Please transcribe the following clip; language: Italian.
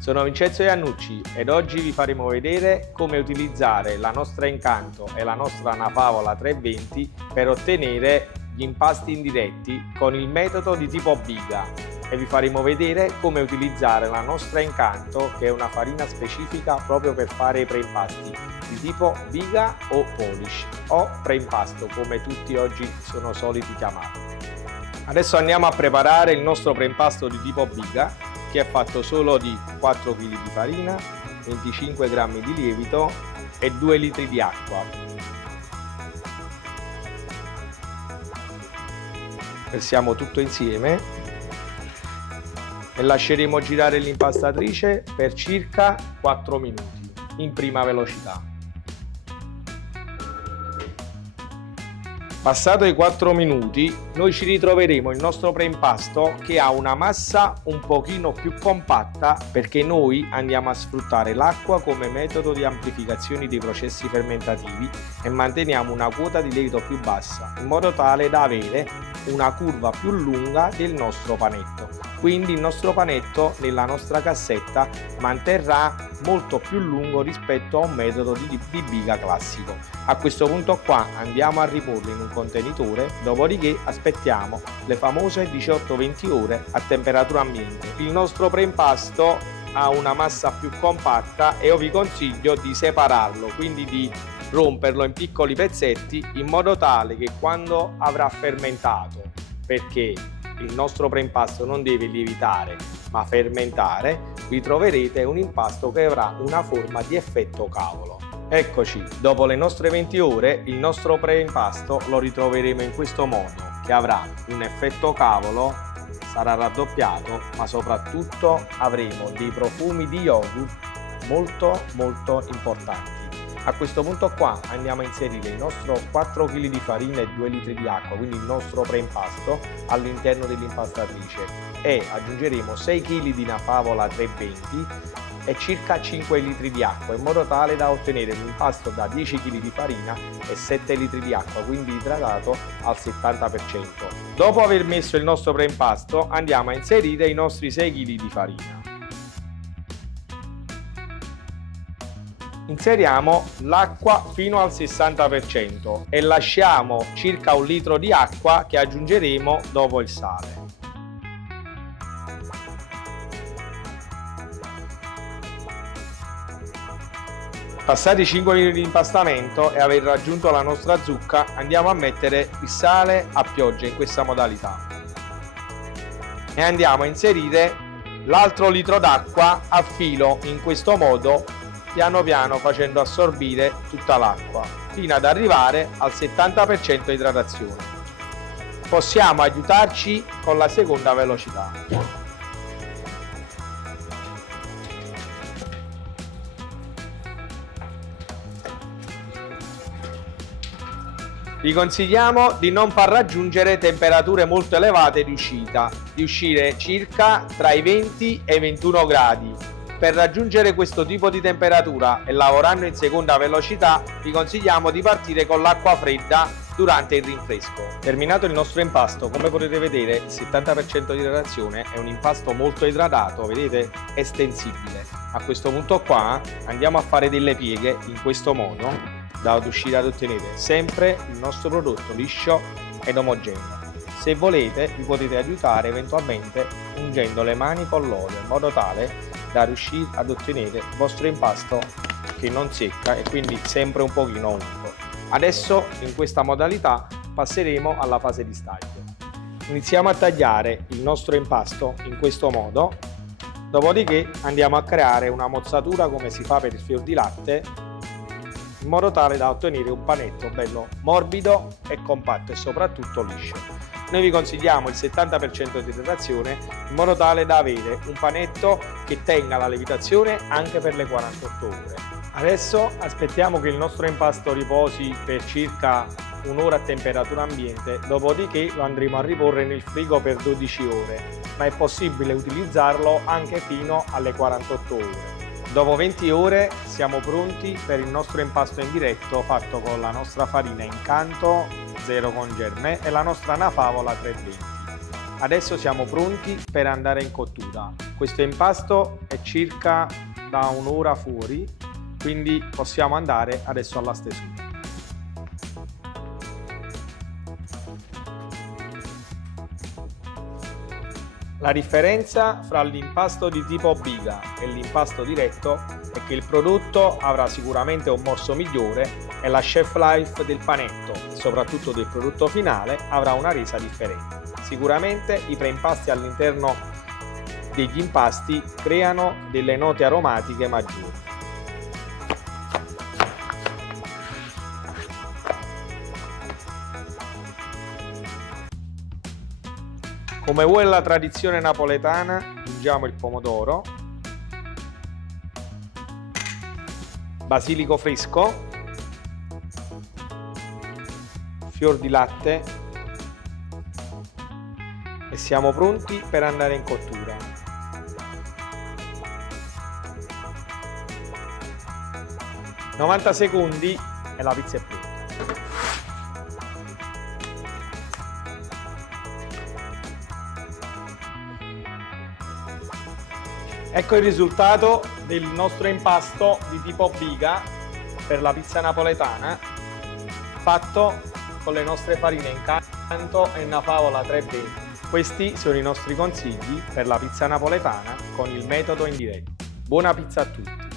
Sono Vincenzo Iannucci ed oggi vi faremo vedere come utilizzare la nostra Incanto e la nostra Nafavola 320 per ottenere gli impasti indiretti con il metodo di tipo biga, e vi faremo vedere come utilizzare la nostra Incanto, che è una farina specifica proprio per fare i preimpasti di tipo biga o polish o preimpasto, come tutti oggi sono soliti chiamare. Adesso andiamo a preparare il nostro preimpasto di tipo biga, che è fatto solo di 4 kg di farina, 25 g di lievito e 2 litri di acqua. Versiamo tutto insieme e lasceremo girare l'impastatrice per circa 4 minuti in prima velocità. Passato i 4 minuti, noi ci ritroveremo il nostro preimpasto che ha una massa un pochino più compatta, perché noi andiamo a sfruttare l'acqua come metodo di amplificazione dei processi fermentativi e manteniamo una quota di lievito più bassa, in modo tale da avere una curva più lunga del nostro panetto. Quindi il nostro panetto nella nostra cassetta manterrà molto più lungo rispetto a un metodo di biga classico. A questo punto qua andiamo a riporlo in un contenitore, dopodiché aspettiamo le famose 18-20 ore a temperatura ambiente. Il nostro preimpasto ha una massa più compatta e io vi consiglio di separarlo, quindi di romperlo in piccoli pezzetti in modo tale che quando avrà fermentato, perché il nostro preimpasto non deve lievitare ma fermentare, vi troverete un impasto che avrà una forma di effetto cavolo. Eccoci, dopo le nostre 20 ore il nostro preimpasto lo ritroveremo in questo modo, che avrà un effetto cavolo, sarà raddoppiato, ma soprattutto avremo dei profumi di yogurt molto importanti. A questo punto qua andiamo a inserire il nostro 4 kg di farina e 2 litri di acqua, quindi il nostro preimpasto, all'interno dell'impastatrice, e aggiungeremo 6 kg di Nafavola 320 e circa 5 litri di acqua, in modo tale da ottenere un impasto da 10 kg di farina e 7 litri di acqua, quindi idratato al 70%. Dopo aver messo il nostro preimpasto andiamo a inserire i nostri 6 kg di farina. Inseriamo l'acqua fino al 60% e lasciamo circa 1 litro di acqua che aggiungeremo dopo il sale. Passati 5 minuti di impastamento e aver raggiunto la nostra zucca, andiamo a mettere il sale a pioggia in questa modalità e andiamo a inserire l'altro litro d'acqua a filo, in questo modo, piano piano facendo assorbire tutta l'acqua fino ad arrivare al 70% di idratazione. Possiamo aiutarci con la seconda velocità. Vi consigliamo di non far raggiungere temperature molto elevate di uscita, di uscire circa tra i 20 e i 21 gradi. Per raggiungere questo tipo di temperatura e lavorando in seconda velocità, vi consigliamo di partire con l'acqua fredda durante il rinfresco. Terminato il nostro impasto, come potete vedere il 70% di idratazione è un impasto molto idratato, vedete, estensibile. A questo punto qua andiamo a fare delle pieghe in questo modo da riuscire ad ottenere sempre il nostro prodotto liscio ed omogeneo. Se volete vi potete aiutare eventualmente ungendo le mani con l'olio, in modo tale da riuscire ad ottenere il vostro impasto che non secca e quindi sempre un pochino unico. Adesso in questa modalità passeremo alla fase di staglio. Iniziamo a tagliare il nostro impasto in questo modo, dopodiché andiamo a creare una mozzatura come si fa per il fior di latte, in modo tale da ottenere un panetto bello morbido e compatto e soprattutto liscio. Noi vi consigliamo il 70% di idratazione, in modo tale da avere un panetto che tenga la lievitazione anche per le 48 ore. Adesso aspettiamo che il nostro impasto riposi per circa un'ora a temperatura ambiente, dopodiché lo andremo a riporre nel frigo per 12 ore, ma è possibile utilizzarlo anche fino alle 48 ore. Dopo 20 ore siamo pronti per il nostro impasto indiretto fatto con la nostra farina Incanto 0 con germe e la nostra Nafavola 320. Adesso siamo pronti per andare in cottura. Questo impasto è circa da un'ora fuori, quindi possiamo andare adesso alla stesura. La differenza fra l'impasto di tipo biga e l'impasto diretto è che il prodotto avrà sicuramente un morso migliore e la shelf life del panetto e soprattutto del prodotto finale avrà una resa differente. Sicuramente i preimpasti all'interno degli impasti creano delle note aromatiche maggiori. Come vuole la tradizione napoletana, aggiungiamo il pomodoro, basilico fresco, fior di latte e siamo pronti per andare in cottura. In 90 secondi e la pizza è pronta. Ecco il risultato del nostro impasto di tipo biga per la pizza napoletana, fatto con le nostre farine Incanto e una favola 320. Questi sono i nostri consigli per la pizza napoletana con il metodo in diretta. Buona pizza a tutti!